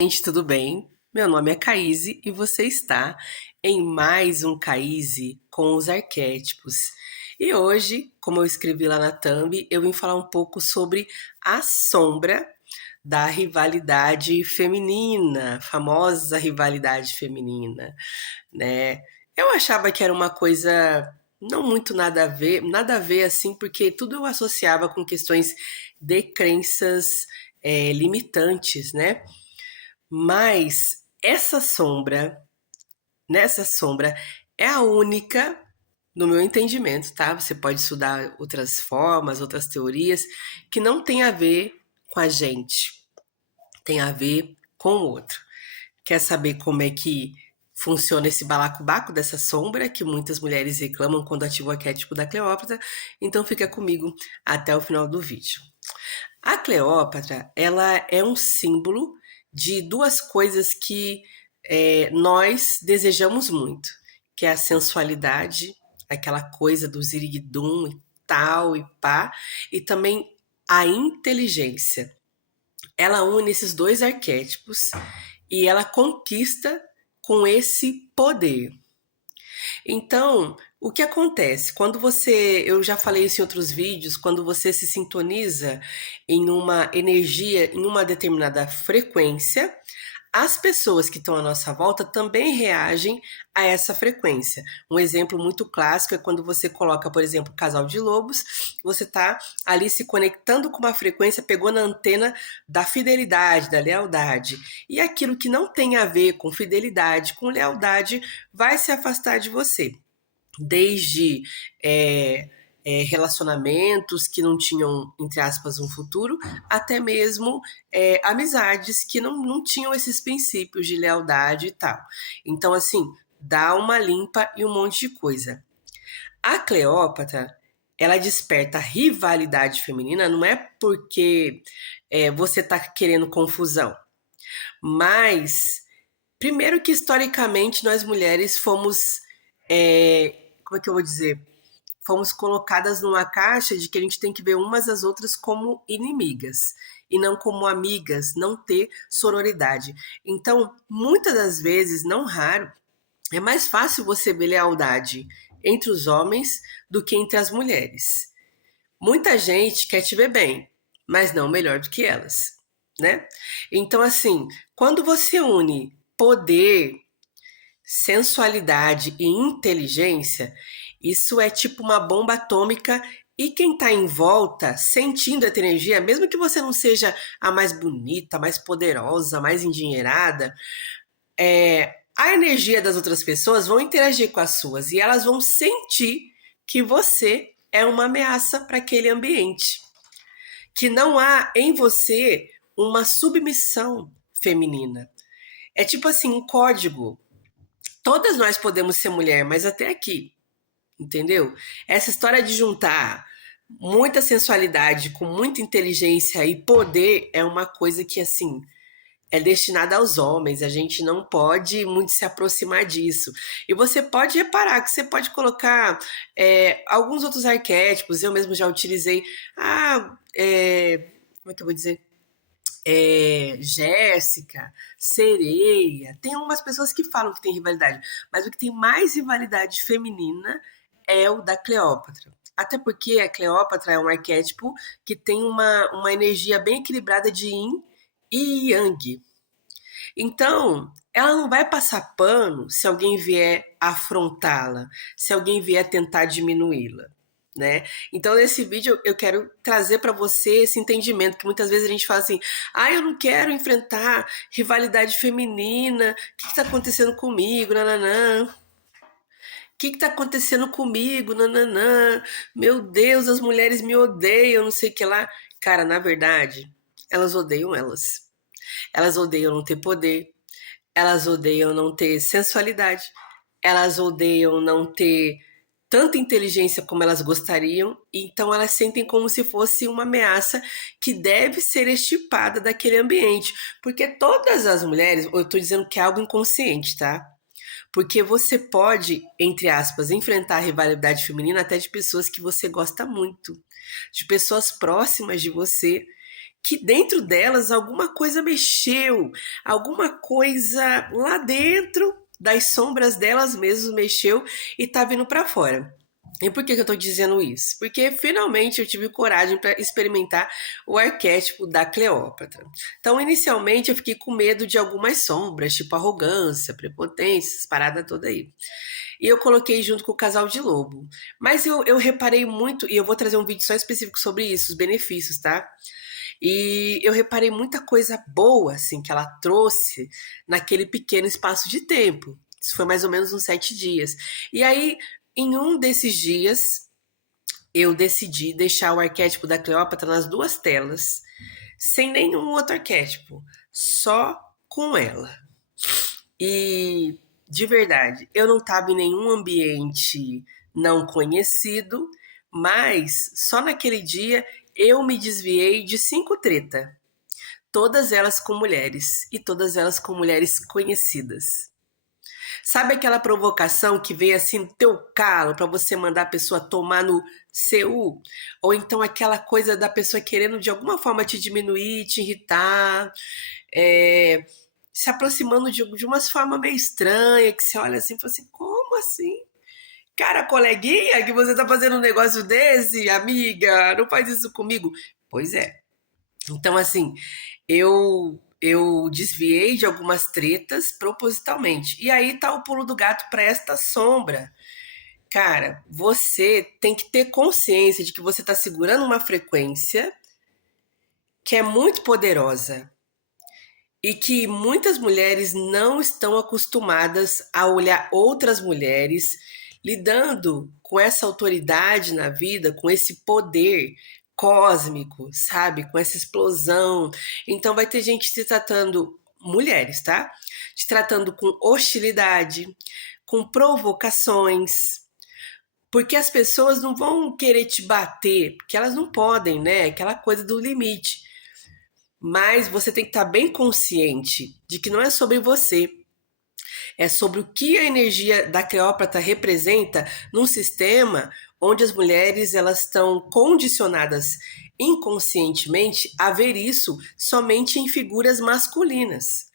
Gente, tudo bem? Meu nome é Caíse e você está em mais um Caíse com os arquétipos. E hoje, como eu escrevi lá na thumb, eu vim falar um pouco sobre a sombra da rivalidade feminina, famosa rivalidade feminina, né? Eu achava que era uma coisa não muito nada a ver assim, porque tudo eu associava com questões de crenças limitantes, né? Mas nessa sombra, é a única, no meu entendimento, tá? Você pode estudar outras formas, outras teorias, que não tem a ver com a gente, tem a ver com o outro. Quer saber como é que funciona esse balacobaco dessa sombra que muitas mulheres reclamam quando ativam o arquétipo da Cleópatra? Então fica comigo até o final do vídeo. A Cleópatra, ela é um símbolo de duas coisas que nós desejamos muito, que é a sensualidade, aquela coisa do ziriguidum e tal e pá, e também a inteligência. Ela une esses dois arquétipos e ela conquista com esse poder. Então, o que acontece? Quando você, eu já falei isso em outros vídeos, quando você se sintoniza em uma energia, em uma determinada frequência, as pessoas que estão à nossa volta também reagem a essa frequência. Um exemplo muito clássico é quando você coloca, por exemplo, casal de lobos, você está ali se conectando com uma frequência, pegou na antena da fidelidade, da lealdade. E aquilo que não tem a ver com fidelidade, com lealdade, vai se afastar de você. Desde relacionamentos que não tinham, entre aspas, um futuro, até mesmo amizades que não tinham esses princípios de lealdade e tal. Então, assim, dá uma limpa e um monte de coisa. A Cleópatra, ela desperta rivalidade feminina, não é porque você está querendo confusão, mas primeiro que historicamente nós mulheres fomos, como é que eu vou dizer? Fomos colocadas numa caixa de que a gente tem que ver umas às outras como inimigas e não como amigas, não ter sororidade. Então, muitas das vezes, não raro, é mais fácil você ver lealdade entre os homens do que entre as mulheres. Muita gente quer te ver bem, mas não melhor do que elas, né? Então, assim, quando você une poder, sensualidade e inteligência, isso é tipo uma bomba atômica e quem está em volta, sentindo a energia, mesmo que você não seja a mais bonita, a mais poderosa, a mais endinheirada, a energia das outras pessoas vão interagir com as suas e elas vão sentir que você é uma ameaça para aquele ambiente, que não há em você uma submissão feminina. É tipo assim, um código. Todas nós podemos ser mulher, mas até aqui, entendeu? Essa história de juntar muita sensualidade com muita inteligência e poder é uma coisa que, assim, é destinada aos homens. A gente não pode muito se aproximar disso. E você pode reparar que você pode colocar alguns outros arquétipos. Eu mesmo já utilizei. Como é que eu vou dizer? Jéssica, Sereia. Tem algumas pessoas que falam que tem rivalidade, mas o que tem mais rivalidade feminina é o da Cleópatra. Até porque a Cleópatra é um arquétipo que tem uma energia bem equilibrada de yin e yang. Então, ela não vai passar pano se alguém vier afrontá-la, se alguém vier tentar diminuí-la, né? Então, nesse vídeo eu quero trazer para você esse entendimento que muitas vezes a gente fala assim: "Ah, eu não quero enfrentar rivalidade feminina. O que está acontecendo comigo? Nananã. O que está acontecendo comigo? Nananã. Meu Deus, as mulheres me odeiam, não sei o que lá." Cara, na verdade, elas odeiam elas. Elas odeiam não ter poder, elas odeiam não ter sensualidade, elas odeiam não ter tanta inteligência como elas gostariam, então elas sentem como se fosse uma ameaça que deve ser extirpada daquele ambiente. Porque todas as mulheres, eu estou dizendo que é algo inconsciente, tá? Porque você pode, entre aspas, enfrentar a rivalidade feminina até de pessoas que você gosta muito, de pessoas próximas de você que dentro delas alguma coisa mexeu, alguma coisa lá dentro das sombras delas mesmas mexeu e tá vindo para fora. E por que eu tô dizendo isso? Porque finalmente eu tive coragem para experimentar o arquétipo da Cleópatra. Então, inicialmente, eu fiquei com medo de algumas sombras, tipo arrogância, prepotência, essas paradas todas aí. E eu coloquei junto com o casal de lobo. Mas eu reparei muito, e eu vou trazer um vídeo só específico sobre isso, os benefícios, tá? E eu reparei muita coisa boa, assim, que ela trouxe naquele pequeno espaço de tempo. Isso foi mais ou menos uns 7 dias. E aí, em um desses dias, eu decidi deixar o arquétipo da Cleópatra nas duas telas, sem nenhum outro arquétipo, só com ela. E, de verdade, eu não estava em nenhum ambiente não conhecido, mas só naquele dia eu me desviei de 5 treta, todas elas com mulheres e todas elas com mulheres conhecidas. Sabe aquela provocação que vem assim no teu calo para você mandar a pessoa tomar no CU? Ou então aquela coisa da pessoa querendo de alguma forma te diminuir, te irritar, é, se aproximando de umas formas meio estranhas, que você olha assim e fala assim, como assim? Cara, coleguinha, que você tá fazendo um negócio desse, amiga, não faz isso comigo. Pois é. Então, assim, eu desviei de algumas tretas propositalmente. E aí tá o pulo do gato para esta sombra. Cara, você tem que ter consciência de que você tá segurando uma frequência que é muito poderosa e que muitas mulheres não estão acostumadas a olhar outras mulheres lidando com essa autoridade na vida, com esse poder cósmico, sabe? Com essa explosão. Então vai ter gente te tratando, mulheres, tá? Te tratando com hostilidade, com provocações, porque as pessoas não vão querer te bater, porque elas não podem, né? Aquela coisa do limite. Mas você tem que estar bem consciente de que não é sobre você, é sobre o que a energia da Cleópatra representa num sistema onde as mulheres elas estão condicionadas inconscientemente a ver isso somente em figuras masculinas.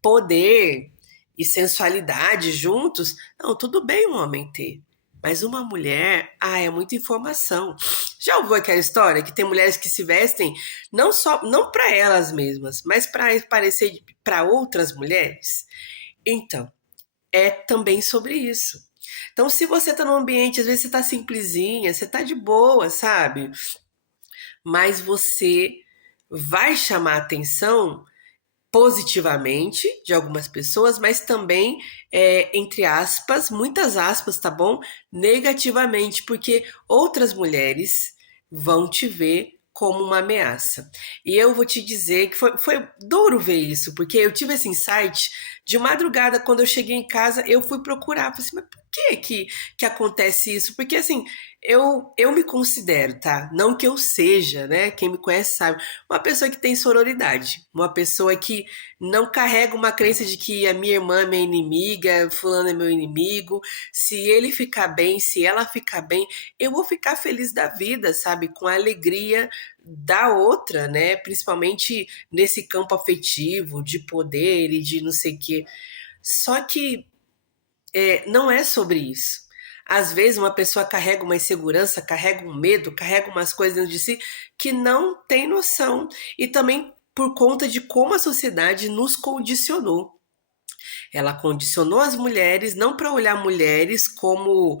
Poder e sensualidade juntos, não, tudo bem um homem ter. Mas uma mulher, é muita informação. Já ouviu aquela história que tem mulheres que se vestem não para elas mesmas, mas para parecer para outras mulheres? Então, é também sobre isso. Então, se você tá num ambiente, às vezes você tá simplesinha, você tá de boa, sabe? Mas você vai chamar a atenção positivamente de algumas pessoas, mas também, entre aspas, muitas aspas, tá bom? Negativamente, porque outras mulheres vão te ver como uma ameaça. E eu vou te dizer que foi duro ver isso, porque eu tive esse insight de madrugada, quando eu cheguei em casa, eu fui procurar. Falei assim, mas por que acontece isso? Porque assim, eu me considero, tá? Não que eu seja, né? Quem me conhece sabe, uma pessoa que tem sororidade, uma pessoa que não carrega uma crença de que a minha irmã é minha inimiga, fulano é meu inimigo. Se ele ficar bem, se ela ficar bem, eu vou ficar feliz da vida, sabe? Com a alegria da outra, né? Principalmente nesse campo afetivo, de poder e de não sei o quê. Só que não é sobre isso. Às vezes uma pessoa carrega uma insegurança, carrega um medo, carrega umas coisas dentro de si que não tem noção. E também por conta de como a sociedade nos condicionou. Ela condicionou as mulheres não para olhar mulheres como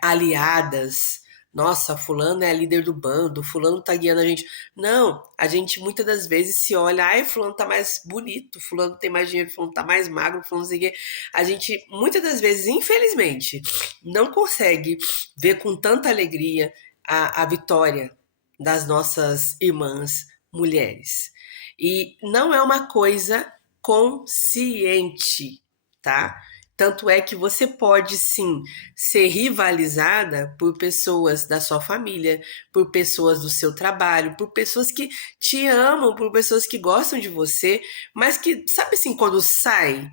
aliadas. Nossa, fulano é a líder do bando, fulano tá guiando a gente. Não, a gente muitas das vezes se olha, ai, fulano tá mais bonito, fulano tem mais dinheiro, fulano tá mais magro, fulano não sei o quê. A gente muitas das vezes, infelizmente, não consegue ver com tanta alegria a vitória das nossas irmãs mulheres. E não é uma coisa consciente, tá? Tanto é que você pode sim ser rivalizada por pessoas da sua família, por pessoas do seu trabalho, por pessoas que te amam, por pessoas que gostam de você, mas que, sabe assim, quando sai,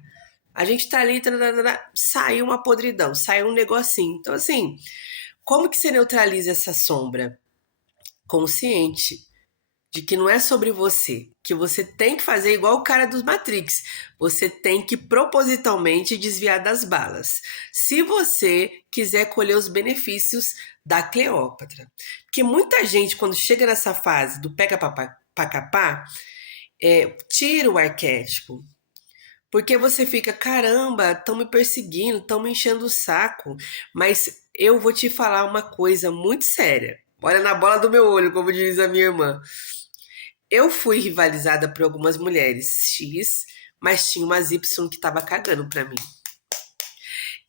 a gente tá ali, sai uma podridão, sai um negocinho. Então, assim, como que você neutraliza essa sombra? Consciente. de que não é sobre você, que você tem que fazer igual o cara dos Matrix. Você tem que propositalmente desviar das balas. Se você quiser colher os benefícios da Cleópatra. Porque muita gente, quando chega nessa fase do pega pra capar, tira o arquétipo. Porque você fica, caramba, estão me perseguindo, estão me enchendo o saco. Mas eu vou te falar uma coisa muito séria. Olha na bola do meu olho, como diz a minha irmã. Eu fui rivalizada por algumas mulheres X, mas tinha umas Y que tava cagando pra mim.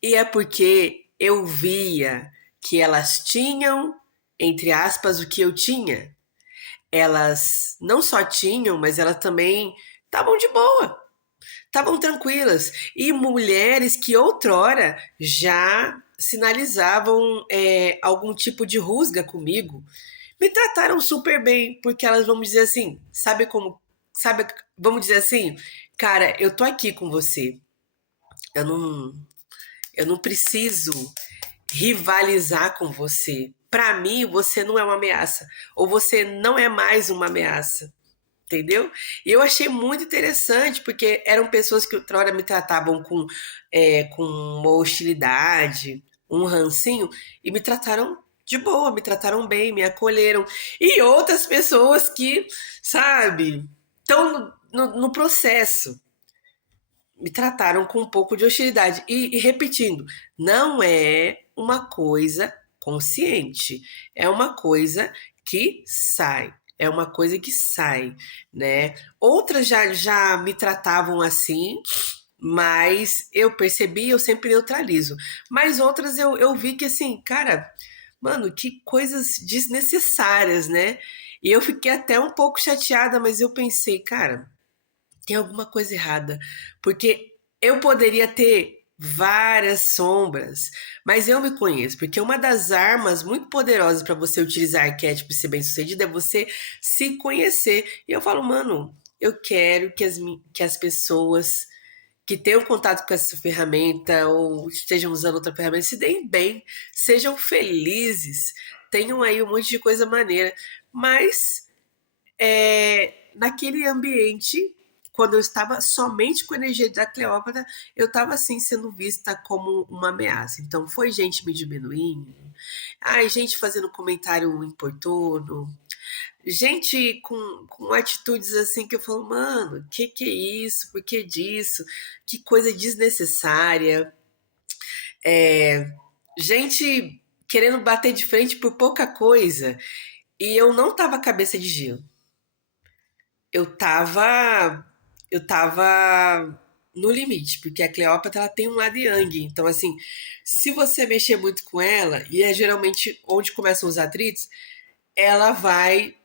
E é porque eu via que elas tinham, entre aspas, o que eu tinha. Elas não só tinham, mas elas também estavam de boa, estavam tranquilas. E mulheres que outrora já sinalizavam algum tipo de rusga comigo, me trataram super bem, porque elas, vamos dizer assim, sabe como, sabe, vamos dizer assim, cara, eu tô aqui com você. Eu não, eu não preciso rivalizar com você. Pra mim, você não é uma ameaça, ou você não é mais uma ameaça. Entendeu? E eu achei muito interessante, porque eram pessoas que outrora me tratavam com uma hostilidade, um rancinho, e me trataram de boa, me trataram bem, me acolheram. E outras pessoas que, sabe, estão no processo, me trataram com um pouco de hostilidade. E repetindo, não é uma coisa consciente, é uma coisa que sai. É uma coisa que sai, né? Outras já me tratavam assim, mas eu percebi, eu sempre neutralizo. Mas outras eu vi que assim, cara, mano, que coisas desnecessárias, né? E eu fiquei até um pouco chateada, mas eu pensei, cara, tem alguma coisa errada, porque eu poderia ter várias sombras, mas eu me conheço, porque uma das armas muito poderosas para você utilizar arquétipo e ser bem-sucedido é você se conhecer. E eu falo, mano, eu quero que as pessoas que tenham contato com essa ferramenta ou estejam usando outra ferramenta se deem bem, sejam felizes, tenham aí um monte de coisa maneira, mas naquele ambiente, quando eu estava somente com a energia da Cleópatra, eu estava assim sendo vista como uma ameaça. Então foi gente me diminuindo, ai, gente fazendo comentário importuno, gente com atitudes assim que eu falo, mano, que é isso? Por que disso? Que coisa desnecessária. Gente querendo bater de frente por pouca coisa. E eu não tava cabeça de gelo. eu tava eu tava no limite, porque a Cleópatra ela tem um lado yang. Então, assim, se você mexer muito com ela, e é geralmente onde começam os atritos, ela vai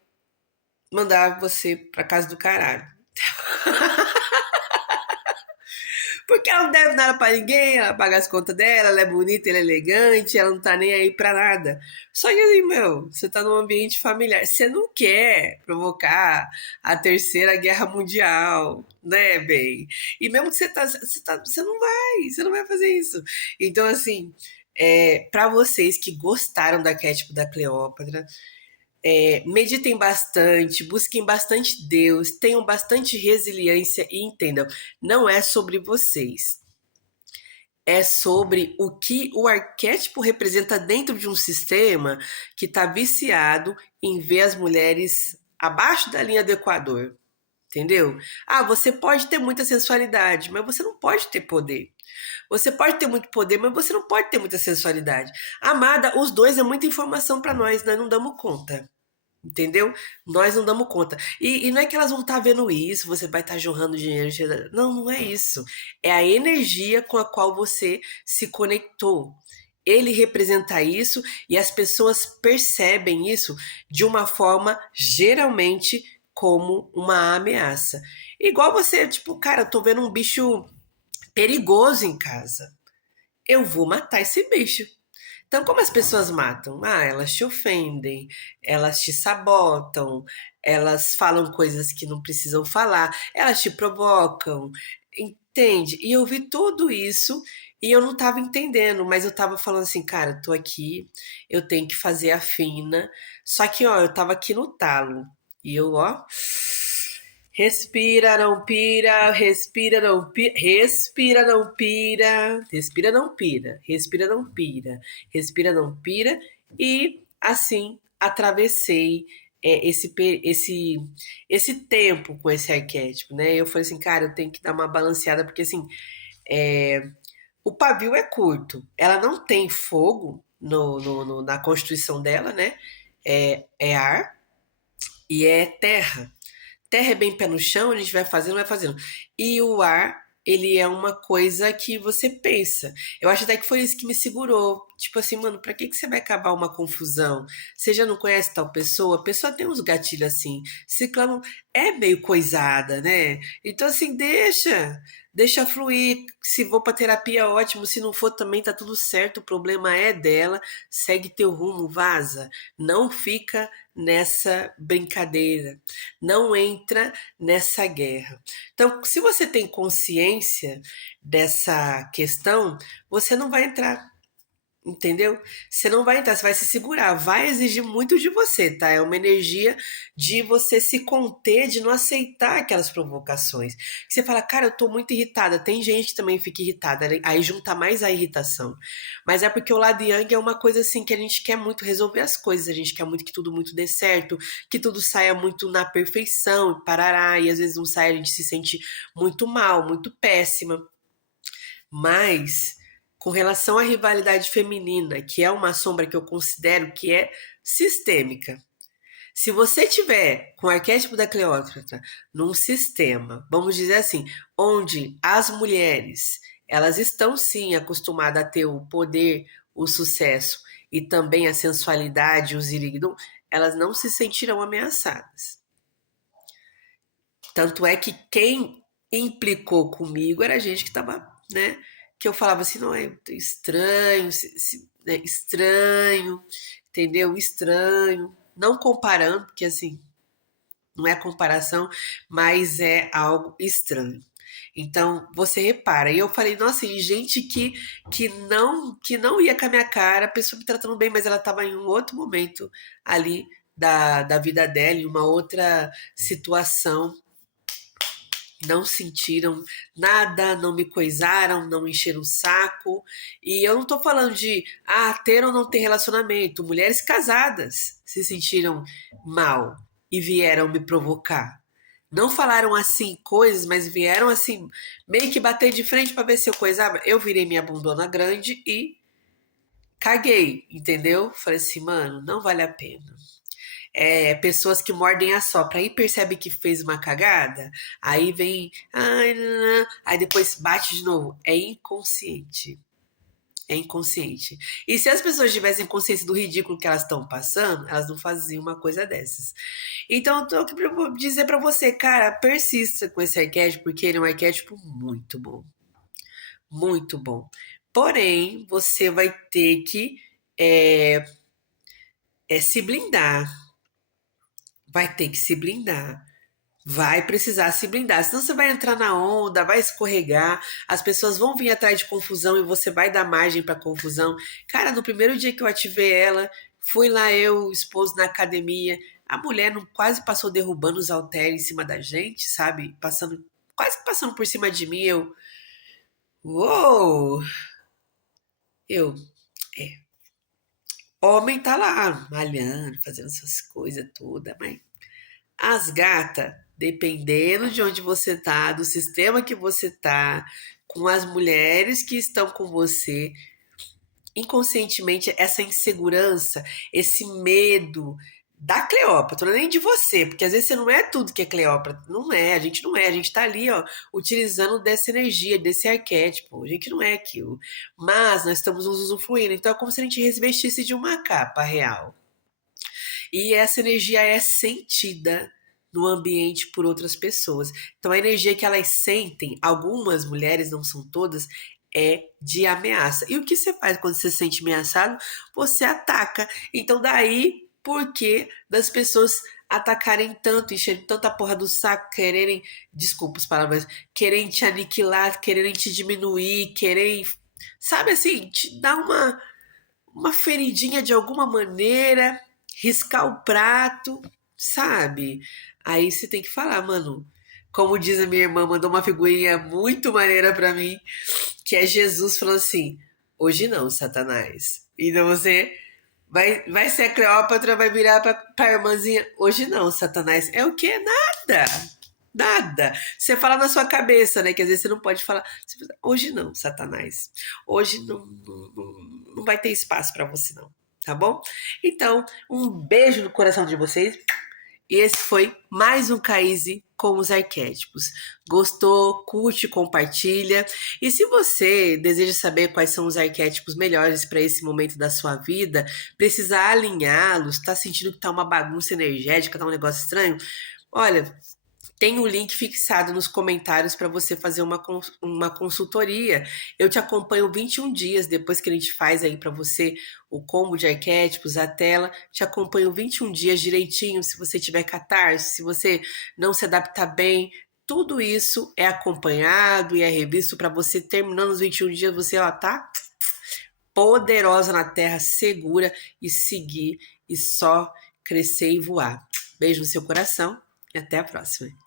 mandar você pra casa do caralho. Porque ela não deve nada pra ninguém, ela paga as contas dela, ela é bonita, ela é elegante, ela não tá nem aí pra nada. Só que assim, meu, você tá num ambiente familiar, você não quer provocar a terceira guerra mundial, né, bem? E mesmo que você não vai fazer isso. Então, assim, para vocês que gostaram do arquétipo da Cleópatra, meditem bastante, busquem bastante Deus, tenham bastante resiliência e entendam, não é sobre vocês. É sobre o que o arquétipo representa dentro de um sistema que está viciado em ver as mulheres abaixo da linha do Equador. Entendeu? Ah, você pode ter muita sensualidade, mas você não pode ter poder. Você pode ter muito poder, mas você não pode ter muita sensualidade. Amada, os dois é muita informação para nós não damos conta. Entendeu? Nós não damos conta. E não é que elas vão estar vendo isso, você vai estar jorrando dinheiro. Não, não é isso. É a energia com a qual você se conectou. Ele representa isso e as pessoas percebem isso de uma forma geralmente como uma ameaça. Igual você, tipo, cara, eu tô vendo um bicho perigoso em casa. Eu vou matar esse bicho. Então, como as pessoas matam? Ah, elas te ofendem, elas te sabotam, elas falam coisas que não precisam falar, elas te provocam, entende? E eu vi tudo isso e eu não estava entendendo, mas eu estava falando assim, cara, eu tô aqui, eu tenho que fazer a fina. Só que, ó, eu estava aqui no talo. E eu, ó, respira, não pira, respira, não pira, respira, não pira, respira, não pira, respira, não pira, respira, não pira. E assim atravessei esse tempo com esse arquétipo, né? Eu falei assim, cara, eu tenho que dar uma balanceada, porque assim, o pavio é curto, ela não tem fogo na constituição dela, né? É ar e é terra. Terra é bem pé no chão, a gente vai fazendo, vai fazendo. E o ar, ele é uma coisa que você pensa. Eu acho até que foi isso que me segurou. Tipo assim, mano, pra que você vai acabar uma confusão? Você já não conhece tal pessoa? A pessoa tem uns gatilhos assim. Ciclano é meio coisada, né? Então, assim, deixa fluir. Se for pra terapia, ótimo. Se não for, também tá tudo certo. O problema é dela. Segue teu rumo, vaza. Não fica nessa brincadeira. Não entra nessa guerra. Então, se você tem consciência dessa questão, você não vai entrar. Entendeu? Você não vai entrar, você vai se segurar, vai exigir muito de você, tá? É uma energia de você se conter, de não aceitar aquelas provocações. Você fala, cara, eu tô muito irritada. Tem gente que também fica irritada, né? Aí junta mais a irritação. Mas é porque o lado yang é uma coisa assim que a gente quer muito resolver as coisas, a gente quer muito que tudo muito dê certo, que tudo saia muito na perfeição, parará, e às vezes não sai, a gente se sente muito mal, muito péssima. Mas, com relação à rivalidade feminina, que é uma sombra que eu considero que é sistêmica. Se você tiver com o arquétipo da Cleópatra num sistema, vamos dizer assim, onde as mulheres, elas estão sim acostumadas a ter o poder, o sucesso e também a sensualidade, o ziriguidum, elas não se sentirão ameaçadas. Tanto é que quem implicou comigo era gente que estava, né? Que eu falava assim, não é estranho, né, estranho, entendeu? Estranho. Não comparando, porque assim, não é comparação, mas é algo estranho. Então, você repara. E eu falei, nossa, e gente que não ia com a minha cara, a pessoa me tratando bem, mas ela estava em um outro momento ali da vida dela, em uma outra situação, não sentiram nada, não me coisaram, não encheram o saco. E eu não tô falando de ter ou não ter relacionamento. Mulheres casadas se sentiram mal e vieram me provocar. Não falaram assim coisas, mas vieram assim, meio que bater de frente para ver se eu coisava. Eu virei minha bundona grande e caguei, entendeu? Falei assim, mano, não vale a pena. Pessoas que mordem a sopra, aí percebe que fez uma cagada, aí vem, ai, não, não, aí depois bate de novo. É inconsciente. É inconsciente. E se as pessoas tivessem consciência do ridículo que elas estão passando, elas não faziam uma coisa dessas. Então, eu tô aqui pra dizer pra você, cara, persista com esse arquétipo, porque ele é um arquétipo muito bom. Muito bom. Porém, você vai ter que é, se blindar. Vai ter que se blindar. Vai precisar se blindar, senão você vai entrar na onda, vai escorregar, as pessoas vão vir atrás de confusão e você vai dar margem para confusão. Cara, no primeiro dia que eu ativei ela, fui lá eu, o esposo na academia, a mulher não, quase passou derrubando os halteres em cima da gente, sabe? Passando, quase que passando por cima de mim, uou, eu, homem tá lá malhando, fazendo essas coisas todas, mas as gatas, dependendo de onde você tá, do sistema que você tá, com as mulheres que estão com você, inconscientemente essa insegurança, esse medo da Cleópatra, não é nem de você, porque às vezes você não é tudo que é Cleópatra, não é, a gente não é, a gente tá ali, ó, utilizando dessa energia, desse arquétipo, a gente não é aquilo, mas nós estamos nos usufruindo, então é como se a gente revestisse de uma capa real. E essa energia é sentida no ambiente por outras pessoas. Então a energia que elas sentem, algumas mulheres, não são todas, é de ameaça. E o que você faz quando você se sente ameaçado? Você ataca. Então daí, por que das pessoas atacarem tanto, encherem tanta porra do saco, quererem, desculpa as palavras, querem te aniquilar, querem te diminuir, querem, sabe assim, te dar uma feridinha de alguma maneira, riscar o prato, sabe? Aí você tem que falar, mano. Como diz a minha irmã, mandou uma figurinha muito maneira pra mim, que é Jesus falando assim: hoje não, Satanás. Então você vai ser a Cleópatra, vai virar pra irmãzinha: hoje não, Satanás. É o quê? Nada. Nada. Você fala na sua cabeça, né? Que às vezes você não pode falar. Você fala, hoje não, Satanás. Hoje não vai ter espaço pra você, não. Tá bom? Então, um beijo no coração de vocês. E esse foi mais um Caíse com os arquétipos. Gostou? Curte, compartilha. E se você deseja saber quais são os arquétipos melhores para esse momento da sua vida, precisar alinhá-los, tá sentindo que tá uma bagunça energética, tá um negócio estranho? Olha, tem um link fixado nos comentários para você fazer uma consultoria. Eu te acompanho 21 dias depois que a gente faz aí para você o combo de arquétipos, a tela. Te acompanho 21 dias direitinho. Se você tiver catarse, se você não se adaptar bem, tudo isso é acompanhado e é revisto para você, terminando os 21 dias, você ó, tá poderosa na terra, segura e seguir e só crescer e voar. Beijo no seu coração e até a próxima.